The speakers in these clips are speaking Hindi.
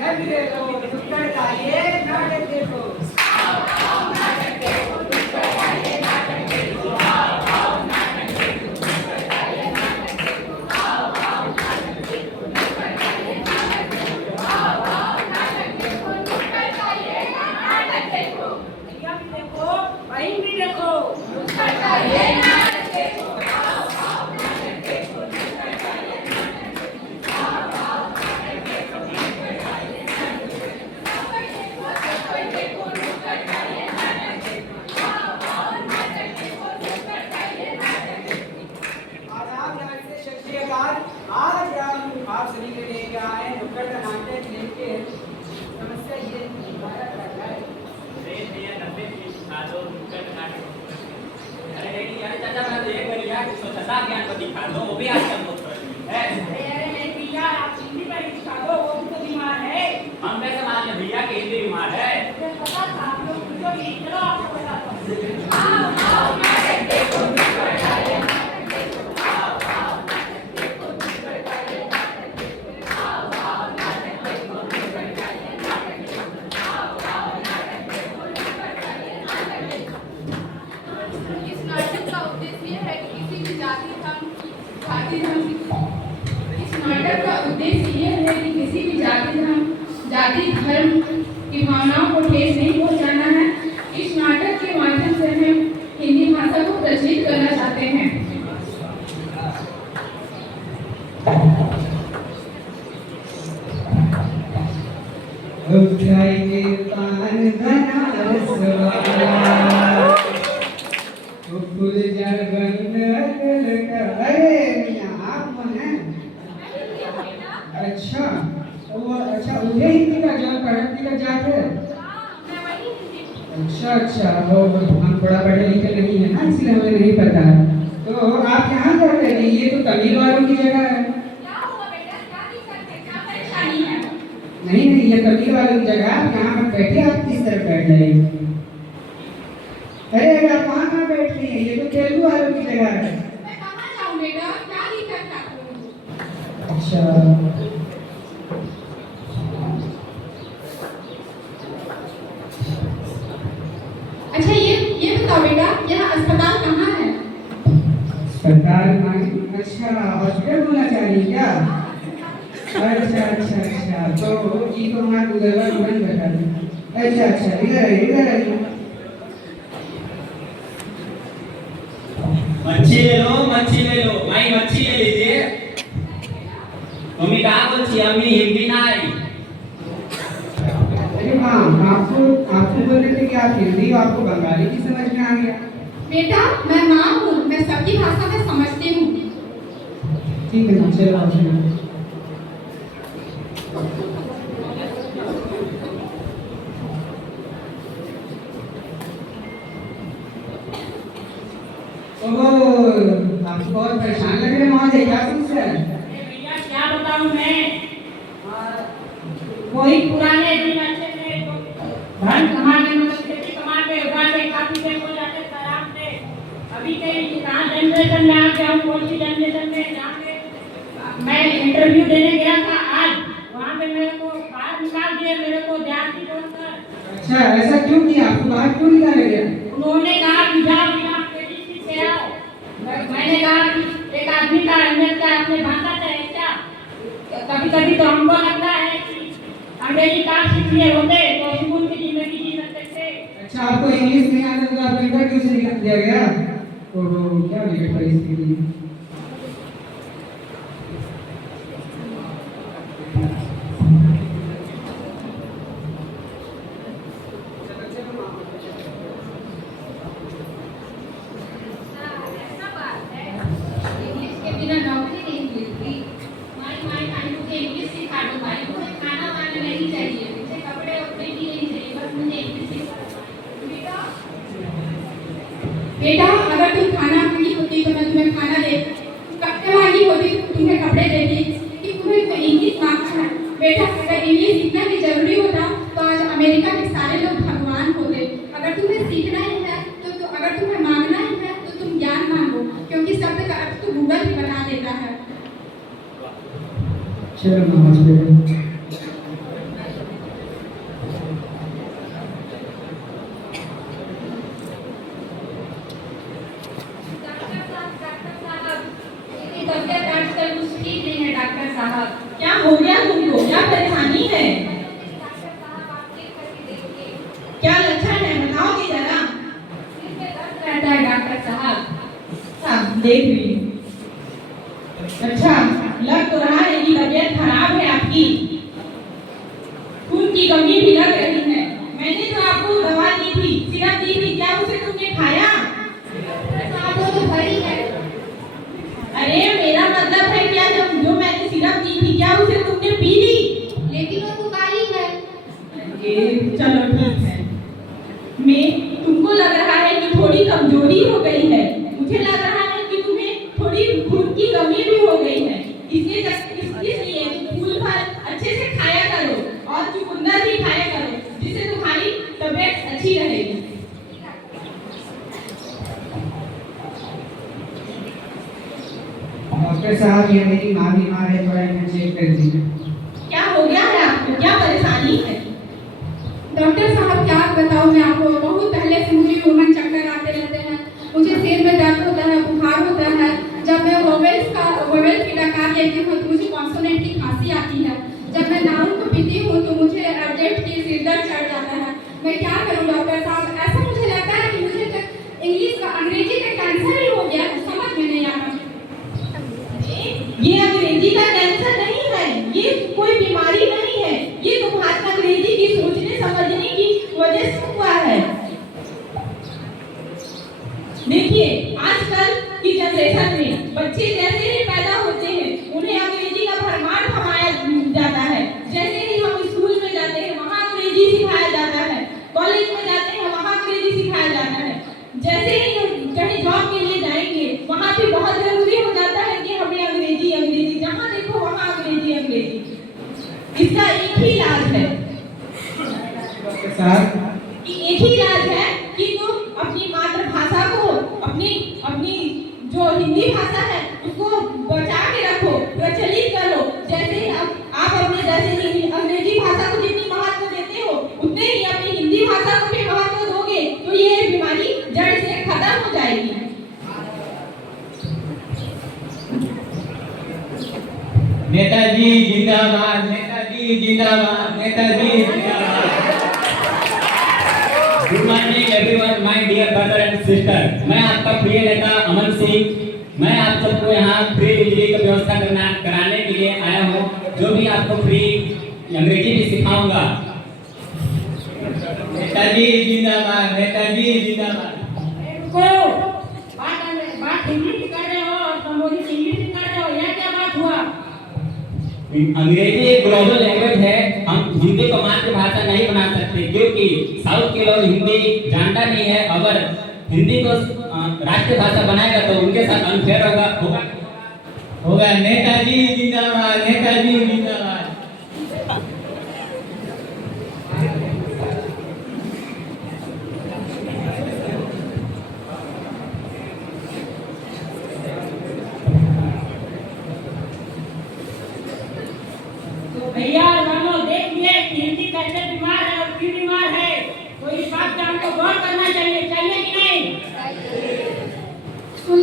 जब देखो नुक्कड़ का ये नाटक देखो। आज हम आप सभी के लिए क्या आए नुक्कड़ का नाटक लेके। समस्या ये चाचा मैं तो ये कर लिया कि सोचा था ज्ञान को दिखा दो वो भी आजकल बहुत है। अरे नहीं भैया आप हिंदी पर दिखा दो वो भी तो बीमार है। हम कैसे मान ले भैया कि हिंदी बीमार है। मुझे पता था आप लोग पूछो भी चलो आपको बताता हूँ। आओ नाटक देखो नुक्कड़ का ये जाति धर्म की भावनाओं को ठेस नहीं पहुंचाना है। इस नाटक के माध्यम से हम हिंदी भाषा को प्रचलित करना चाहते हैं। अच्छा उधे हिंदी का जो पढ़ने का जात है। अच्छा वो हम थोड़ा पढ़े लिखे नहीं है ना इसलिए हमें नहीं पता है। तो आप यहाँ कर रहे हैं ये तो तमिल वालों की जगह है। नहीं ये तमिल वालों की जगह आप यहाँ पर बैठे आप किस तरफ बैठ रहे हैं। अरे आप वहाँ बैठ रही हैं ये तो तेलुगु वालों की जगह है। अच्छा अच्छा ये बताओ बेटा यहाँ अस्पताल कहाँ है? अस्पताल अच्छा हॉस्पिटल होना चाहिए क्या? अच्छा तो ये तो हमारा उधरवा तुरंत बता दें। अच्छा इधर आइए। मच्छी ले लो भाई मच्छी ले लीजिए। तुम्हें कहा बोलছি আমি हिंदी ना आई। अरे हाँ आपको बोल रहे थे कि आप हिंदी आपको बंगाली की समझ में आ गया। बेटा मैं माँ हूँ मैं सबकी भाषा में समझती हूँ। ठीक है ना चलो आपको बहुत परेशान लग रहे हैं महोदय क्या समस्या है? भैया क्या बताऊं मैं वही पुराने दिन अच्छे थे धन कमाने में खेती कमाने उगाने खाती से हो जाते शराब से। अभी के कहाँ जनरेशन में आ गया हूँ कौन सी जनरेशन में जहाँ पे मैं इंटरव्यू देने गया था आज वहाँ पे मेरे को बाहर निकाल दिए मेरे को ध्यान की बोलकर। अच्छा ऐसा क्यों किया आपको बाहर क्यों निकाला गया? उन्होंने कहा जाओ केबीसी से आओ। मैंने कहा एक आदमी का अहमियत क्या अपने भाषा से है क्या? कभी तो हमको लगता है कि अंग्रेजी कार सीख लिए होते तो सुकून की जिंदगी जी सकते थे। अच्छा आपको इंग्लिश नहीं आता तो आपको इंटरव्यू से निकाल दिया गया। तो क्या विकट परिस्थिति। बेटा अगर तुम खाना खानी होती तो मैं तुम्हें खाना दे कपड़े मांगी होती तो तुम्हें कपड़े देती कि तुम्हें तो इंग्लिश मांगना है। बेटा अगर इंग्लिश सीखना भी जरूरी होता तो आज अमेरिका के सारे लोग भगवान होते। अगर तुम्हें सीखना ही है तो अगर तुम्हें मांगना ही है तो तुम ज्ञान मांगो क्योंकि शब्द का अर्थ तो गूगल भी बता देता है। चलो नमस्ते। देख रही हूँ। अच्छा, लग तो रहा है कि तबीयत खराब है आपकी, खून की कमी भी लग रही है। मैंने जो आपको दवा दी थी, सिरप दी थी, क्या उसे तुमने खाया? आप वो तो भरी है। अरे मेरा मतलब है क्या, जो मैंने सिरप दी थी, क्या उसे तुमने पी ली? लेकिन वो तो काली है। चलो ठीक है। मैं तुमको लग रहा है कि थोड़ी कमजोरी हो गई है, मुझे लग रहा है कि तुम्हें थोड़ी खून की कमी भी हो गई है। इसलिए फूल फल अच्छे से खाया करो और चुकंदर भी खाया करो, जिससे तुम्हारी तबीयत अच्छी रहेगी। डॉक्टर साहब, ये मेरी माँ बीमार है, थोड़ा इन्हें चेक कर दीजिए। क्या हो गया है आपको, क्या परेशानी है? डॉक्टर साहब क्या बताऊं मैं आपको, बहुत पहले से मुझे ह्यूमन चक्कर आते रहते हैं, मुझे सिर में दर्द होता है, बुखार होता है। जब मैं वोवेल्स की डकार लेती हूँ तो मुझे कॉन्सोनेंट की खांसी आती है। जब मैं नाउन को पीती हूँ तो मुझे अर्जेंट की सिर दर्द चढ़ जाता है। मैं क्या करूँ डॉक्टर साहब? ऐसा मुझे लगता है कि मुझे इंग्लिश का अंग्रेजी का कैंसर ही हो गया, समझ में नहीं आता। ये अंग्रेजी का कैंसर नहीं है, ये कोई बीमारी नहीं है, ये तुम्हारी अंग्रेजी की सोचने समझने की वजह से हुआ है। देखिए, आजकल की जनरेशन में बच्चे जैसे ही पैदा होते हैं उन्हें अंग्रेजी का भरमार थमाया जाता है। जैसे ही हम स्कूल में जाते हैं वहाँ अंग्रेजी सिखाया जाता है, कॉलेज में जाते हैं वहाँ अंग्रेजी सिखाया जाता है। जैसे ही हम कहीं जॉब के लिए जाएंगे वहाँ भी बहुत जरूरी हो जाता है कि हमें अंग्रेजी अंग्रेजी, जहाँ देखो वहाँ अंग्रेजी अंग्रेजी। इसका एक ही इलाज है डॉक्टर साहब, कि एक ही इलाज है कि तुम अपनी मातृभाषा को, अपनी जो हिंदी भाषा है उसको बचा के रखो, प्रचलित करो। जैसे ही आप अपने जैसे ही अंग्रेजी भाषा को जितनी महत्व देते हो उतने ही अपनी हिंदी भाषा को भी महत्व दोगे तो ये बीमारी जड़ से खत्म हो जाएगी। नेताजी जिंदाबाद, नेताजी जिंदाबाद, नेताजी जिंदाबाद। Good morning everyone, my dear brother and sister. मैं आपका प्रिय नेता अमन सिंह, मैं आप सबको यहाँ फ्री बिजली की व्यवस्था कराने के लिए आया हूँ, जो भी आपको फ्री अंग्रेजी भी सिखाऊंगा। नेताजी जिंदाबाद, नेताजी जिंदाबाद। बात हिंदी में कर रहे हो और संबोधित इंग्लिश में कर रहे हो, यह क्या बात हुआ? अंग्रेजी एक ग्लोबल लैंग्वेज है, हम हिंदी को मातृभाषा नहीं बना सकते क्योंकि साउथ के लोग हिंदी जानता नहीं है। अगर हिंदी को राष्ट्रीय भाषा बनाएगा तो उनके साथ अनफेयर होगा। नेताजी जिंदाबाद, नेताजी जिंदाबाद। भैया वालों, देखिए हिंदी कैसे बीमार है और क्यों बीमार है, तो इस बात पे हमको गौर करना चाहिए कि नहीं? सुन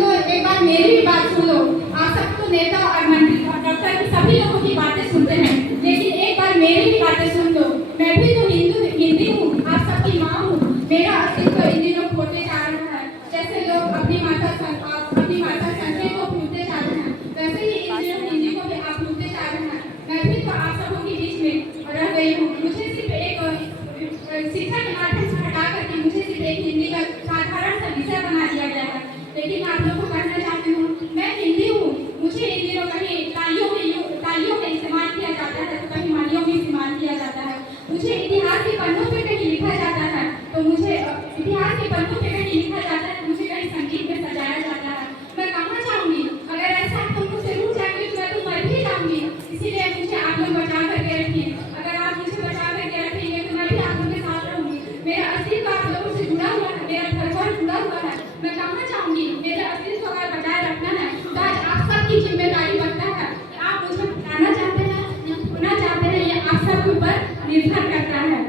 लो, एक बार मेरी भी बात सुन लो। आप सब तो नेता और मंत्री और डॉक्टर की सभी लोगों की बातें सुनते हैं, लेकिन एक बार मेरी भी बातें सुन लो। मैं भी तो हिंदी हूँ, आप सबकी माँ हूँ। मेरा अस्तित्व इन दिनों खोते जा रहा है। जैसे लोग अपनी माता संख्या को भूलते जा रहे हैं, वैसे ही इन दिनों हिंदी को भी आप भूलते जा रहे हैं। मैं भी तो आप सबों के बीच में रह गई हूँ। मुझे सिर्फ एक शिक्षा के माध्यम से हटा करके मुझे सिर्फ एक हिंदी का साधारण सा विषय बना दिया गया है। लेकिन आप लोग को कहना चाहती हूँ, मैं हिंदी हूँ। मुझे इन दिनों कहीं तालियों में इस्तेमाल किया जाता है तो कहीं मालियों में इस्तेमाल किया जाता है। मुझे इतिहास के पन्नों पे कहीं लिखा जाता है तो मुझे इतिहास के पन्नों पे कहीं लिखा जाता है तो मुझे कहीं संगीत में सजाया जाता है। मैं कहाँ जाऊँगी? अगर ऐसा तुम मुझसे रूठ जाएंगे तो मैं तो मर ही जाऊँगी। इसीलिए मुझे आप लोग बचा करके रखिए। अगर आप मुझे बचा करके रखेंगे तो मैं भी आप लोगों के साथ रहूँगी। मेरा अस्तित्व आप लोगों से जुड़ा हुआ है, मेरा घर जुड़ा हुआ है। मैं कहाँ जाऊँगी? मेरा अस्तित्व अगर बचाए रखना है तो आज आप सबकी जिम्मेदारी बनता है कि आप मुझे बचाना चाहते हैं या खोना चाहते हैं, ये आप सबके ऊपर निर्भर करता है।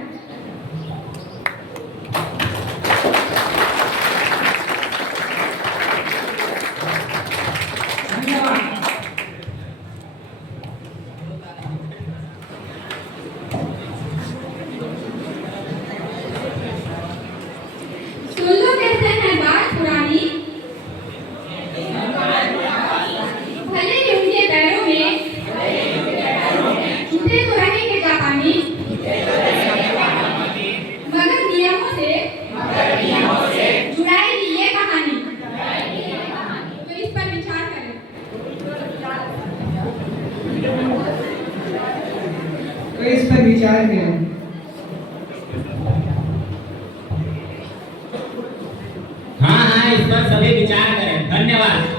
पर विचार करें। हाँ हाँ, इस पर सभी विचार करें। धन्यवाद।